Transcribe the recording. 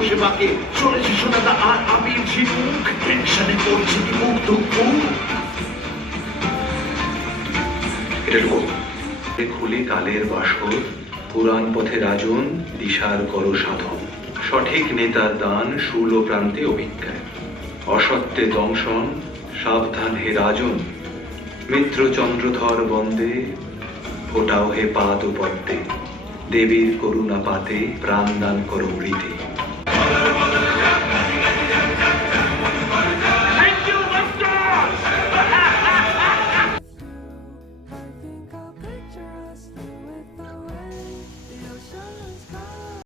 সেবাকে চলেছে সোনাদা আর আবির ঝিনুক টেনশনে করছে কি মুখ দুঃখ খুলে কালের বাসর পুরাণ পথে রাজন দিশার কর সাধন সঠিক নেতার দান শূল প্রান্তে অভিজ্ঞান অসত্যে দংশন সাবধান হে রাজন মিত্র চন্দ্রধর বন্দে ফোটাও হে পাদ পদ্মে দেবীর করুণা পাতে প্রাণ দান করো মৃতে